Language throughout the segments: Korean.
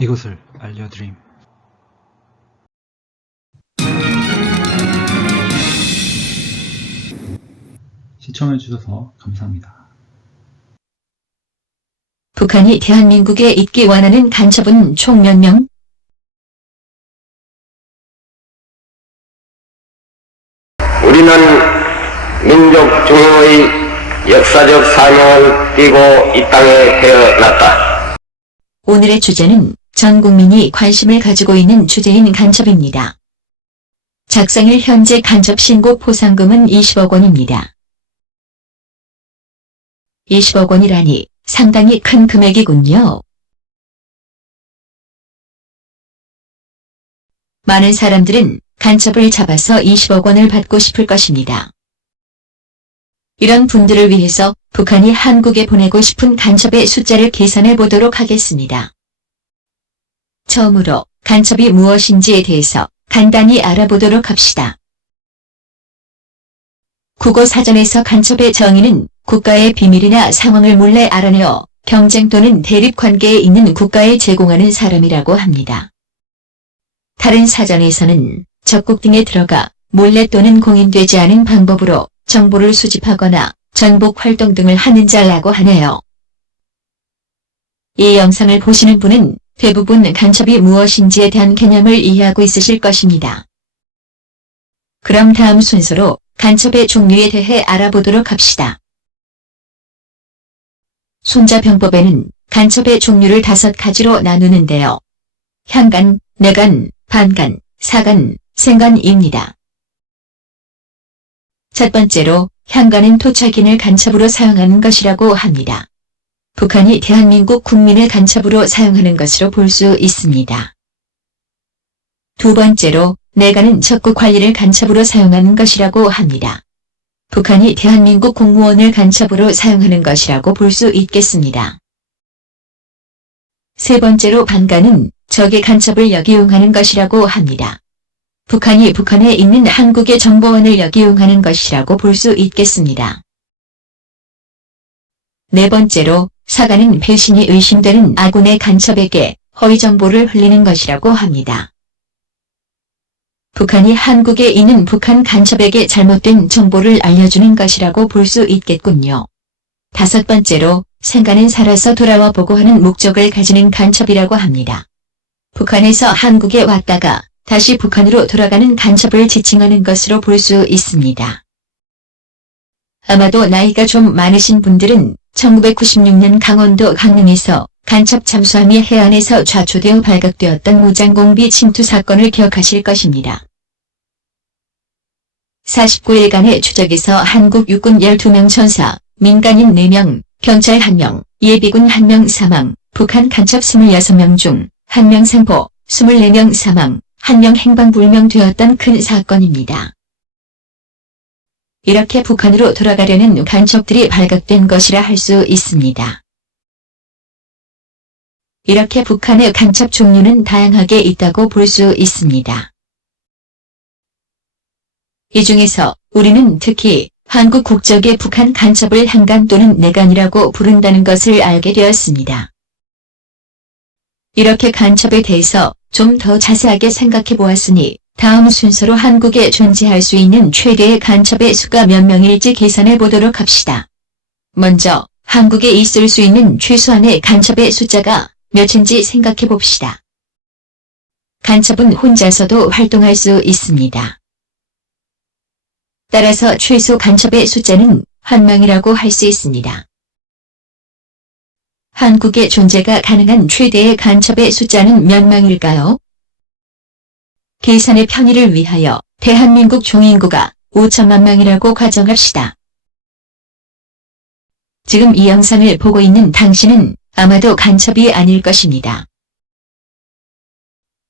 이것을 알려드림. 시청해주셔서 감사합니다. 북한이 대한민국에 있기 원하는 간첩은 총 몇 명? 우리는 민족 중흥의 역사적 사명을 띠고 이 땅에 태어났다. 오늘의 주제는 전 국민이 관심을 가지고 있는 주제인 간첩입니다. 작성일 현재 간첩 신고 포상금은 20억 원입니다. 20억 원이라니 상당히 큰 금액이군요. 많은 사람들은 간첩을 잡아서 20억 원을 받고 싶을 것입니다. 이런 분들을 위해서 북한이 한국에 보내고 싶은 간첩의 숫자를 계산해 보도록 하겠습니다. 처음으로 간첩이 무엇인지에 대해서 간단히 알아보도록 합시다. 국어사전에서 간첩의 정의는 국가의 비밀이나 상황을 몰래 알아내어 경쟁 또는 대립 관계에 있는 국가에 제공하는 사람이라고 합니다. 다른 사전에서는 적국 등에 들어가 몰래 또는 공인되지 않은 방법으로 정보를 수집하거나 전복 활동 등을 하는 자라고 하네요. 이 영상을 보시는 분은 대부분 간첩이 무엇인지에 대한 개념을 이해하고 있으실 것입니다. 그럼 다음 순서로 간첩의 종류에 대해 알아보도록 합시다. 손자병법에는 간첩의 종류를 5가지로 나누는데요. 향간, 내간, 반간, 사간, 생간입니다. 첫 번째로 향간은 토착인을 간첩으로 사용하는 것이라고 합니다. 북한이 대한민국 국민을 간첩으로 사용하는 것으로 볼 수 있습니다. 두 번째로 내간은 적국 관리를 간첩으로 사용하는 것이라고 합니다. 북한이 대한민국 공무원을 간첩으로 사용하는 것이라고 볼 수 있겠습니다. 세 번째로 반간은 적의 간첩을 역이용하는 것이라고 합니다. 북한이 북한에 있는 한국의 정보원을 역이용하는 것이라고 볼 수 있겠습니다. 네 번째로 사간은 배신이 의심되는 아군의 간첩에게 허위 정보를 흘리는 것이라고 합니다. 북한이 한국에 있는 북한 간첩에게 잘못된 정보를 알려주는 것이라고 볼 수 있겠군요. 다섯 번째로 생간은 살아서 돌아와 보고하는 목적을 가지는 간첩이라고 합니다. 북한에서 한국에 왔다가 다시 북한으로 돌아가는 간첩을 지칭하는 것으로 볼 수 있습니다. 아마도 나이가 좀 많으신 분들은 1996년 강원도 강릉에서 간첩 잠수함이 해안에서 좌초되어 발각되었던 무장공비 침투 사건을 기억하실 것입니다. 49일간의 추적에서 한국 육군 12명 전사, 민간인 4명, 경찰 1명, 예비군 1명 사망, 북한 간첩 26명 중 1명 생포, 24명 사망, 1명 행방불명되었던 큰 사건입니다. 이렇게 북한으로 돌아가려는 간첩들이 발각된 것이라 할 수 있습니다. 이렇게 북한의 간첩 종류는 다양하게 있다고 볼 수 있습니다. 이 중에서 우리는 특히 한국 국적의 북한 간첩을 향간 또는 내간이라고 부른다는 것을 알게 되었습니다. 이렇게 간첩에 대해서 좀 더 자세하게 생각해 보았으니 다음 순서로 한국에 존재할 수 있는 최대의 간첩의 수가 몇 명일지 계산해 보도록 합시다. 먼저 한국에 있을 수 있는 최소한의 간첩의 숫자가 몇인지 생각해 봅시다. 간첩은 혼자서도 활동할 수 있습니다. 따라서 최소 간첩의 숫자는 1명이라고 할 수 있습니다. 한국의 존재가 가능한 최대의 간첩의 숫자는 몇 명일까요? 계산의 편의를 위하여 대한민국 총인구가 5천만 명이라고 가정합시다. 지금 이 영상을 보고 있는 당신은 아마도 간첩이 아닐 것입니다.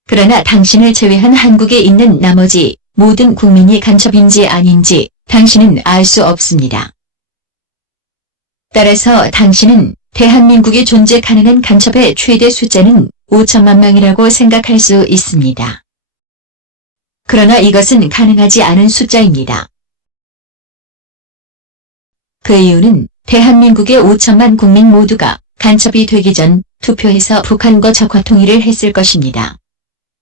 그러나 당신을 제외한 한국에 있는 나머지 모든 국민이 간첩인지 아닌지 당신은 알 수 없습니다. 따라서 당신은 대한민국에 존재 가능한 간첩의 최대 숫자는 5천만 명이라고 생각할 수 있습니다. 그러나 이것은 가능하지 않은 숫자입니다. 그 이유는 대한민국의 5천만 국민 모두가 간첩이 되기 전 투표해서 북한과 적화 통일을 했을 것입니다.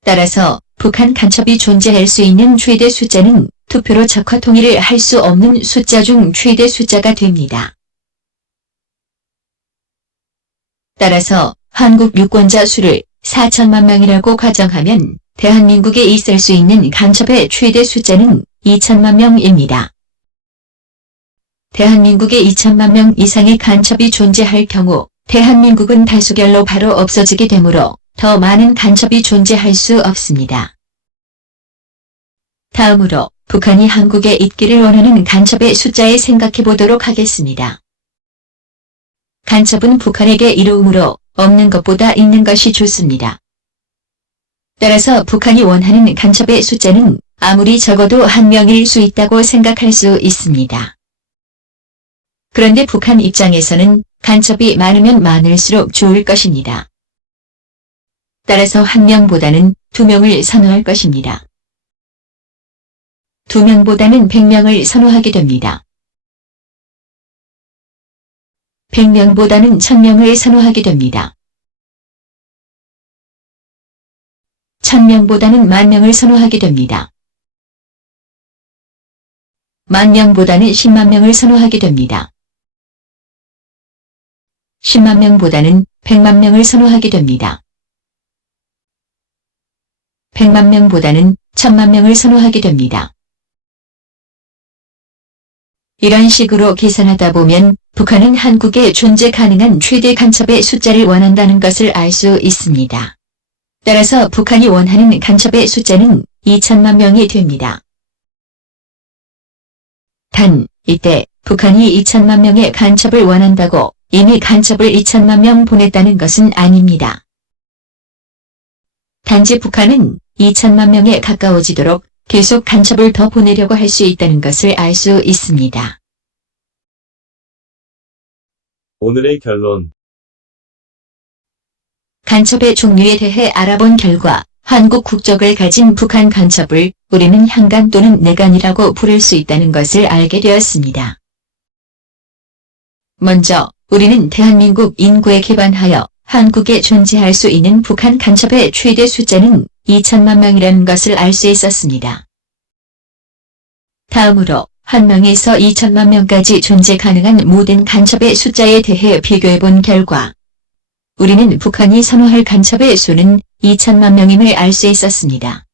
따라서 북한 간첩이 존재할 수 있는 최대 숫자는 투표로 적화 통일을 할 수 없는 숫자 중 최대 숫자가 됩니다. 따라서 한국 유권자 수를 4천만 명이라고 가정하면 대한민국에 있을 수 있는 간첩의 최대 숫자는 2천만 명입니다. 대한민국에 2천만 명 이상의 간첩이 존재할 경우 대한민국은 다수결로 바로 없어지게 되므로 더 많은 간첩이 존재할 수 없습니다. 다음으로 북한이 한국에 있기를 원하는 간첩의 숫자에 생각해 보도록 하겠습니다. 간첩은 북한에게 이로움으로 없는 것보다 있는 것이 좋습니다. 따라서 북한이 원하는 간첩의 숫자는 아무리 적어도 1명일 수 있다고 생각할 수 있습니다. 그런데 북한 입장에서는 간첩이 많으면 많을수록 좋을 것입니다. 따라서 1명보다는 2명을 선호할 것입니다. 2명보다는 100명을 선호하게 됩니다. 100명보다는 1000명을 선호하게 됩니다. 1000명보다는 10,000,000을 선호하게 됩니다. 10,000,000보다는 10만 명을 선호하게 됩니다. 10만 명보다는 100만 명을 선호하게 됩니다. 100만 명보다는 1000만 명을 선호하게 됩니다. 이런 식으로 계산하다 보면 북한은 한국에 존재 가능한 최대 간첩의 숫자를 원한다는 것을 알 수 있습니다. 따라서 북한이 원하는 간첩의 숫자는 2천만 명이 됩니다. 단, 이때 북한이 2천만 명의 간첩을 원한다고 이미 간첩을 2천만 명 보냈다는 것은 아닙니다. 단지 북한은 2천만 명에 가까워지도록 계속 간첩을 더 보내려고 할 수 있다는 것을 알 수 있습니다. 오늘의 결론. 간첩의 종류에 대해 알아본 결과 한국 국적을 가진 북한 간첩을 우리는 향간 또는 내간이라고 부를 수 있다는 것을 알게 되었습니다. 먼저 우리는 대한민국 인구에 기반하여 한국에 존재할 수 있는 북한 간첩의 최대 숫자는 2천만 명이라는 것을 알 수 있었습니다. 다음으로 1명에서 2천만 명까지 존재 가능한 모든 간첩의 숫자에 대해 비교해본 결과 우리는 북한이 선호할 간첩의 수는 2천만 명임을 알 수 있었습니다.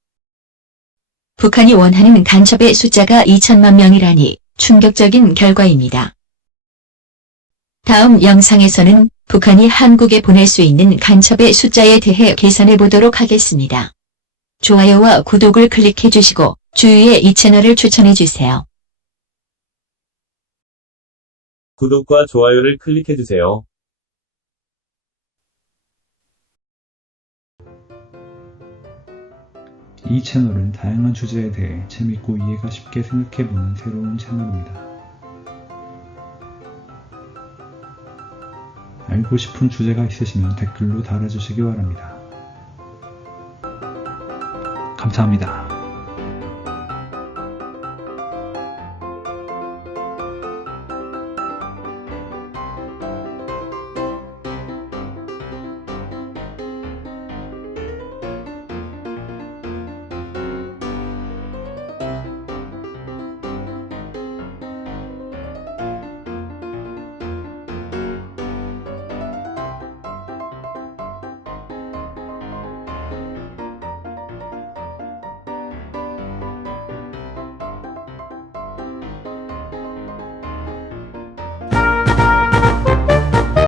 북한이 원하는 간첩의 숫자가 2천만 명이라니 충격적인 결과입니다. 다음 영상에서는 북한이 한국에 보낼 수 있는 간첩의 숫자에 대해 계산해 보도록 하겠습니다. 좋아요와 구독을 클릭해 주시고 주위에 이 채널을 추천해 주세요. 구독과 좋아요를 클릭해주세요. 이 채널은 다양한 주제에 대해 재밌고 이해가 쉽게 생각해보는 새로운 채널입니다. 알고 싶은 주제가 있으시면 댓글로 달아주시기 바랍니다. 감사합니다.